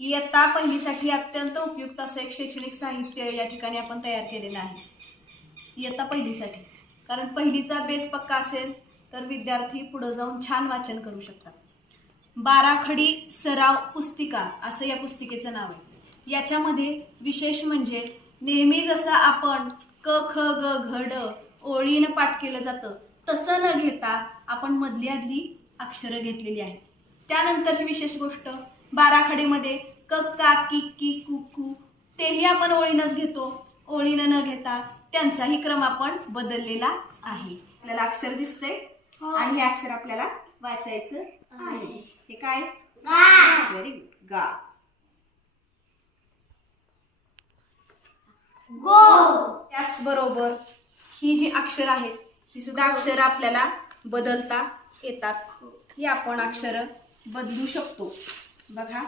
इयत्ता पहिलीसाठी अत्यंत उपयुक्त असं एक शैक्षणिक साहित्य या ठिकाणी आपण तयार केलेलं आहे. इयत्ता पहिलीसाठी, कारण पहिलीचा बेस पक्का असेल तर विद्यार्थी पुढे जाऊन छान वाचन करू शकतात. बाराखडी सराव पुस्तिका असं या पुस्तिकेचं नाव आहे. याच्यामध्ये विशेष म्हणजे नेहमी जसं आपण क ख ग घ ड ओळीनं पाठ केलं जातं तसं न घेता आपण मधली आदली अक्षरं घेतलेली आहेत. त्यानंतरची विशेष गोष्ट, बाराखडीमध्ये क का की की कु कू तेही आपण ओळीनंच घेतो. ओळीनं न घेता त्यांचाही क्रम आपण बदललेला आहे. आपल्याला अक्षर दिसतंय आणि हे अक्षर आपल्याला वाचायचं आहे. हे काय? गा. Very good. गा. गो. त्याचबरोबर ही जी अक्षर आहेत ही सुद्धा अक्षर आपल्याला बदलता येतात. ही आपण अक्षर बदलू शकतो. बघा.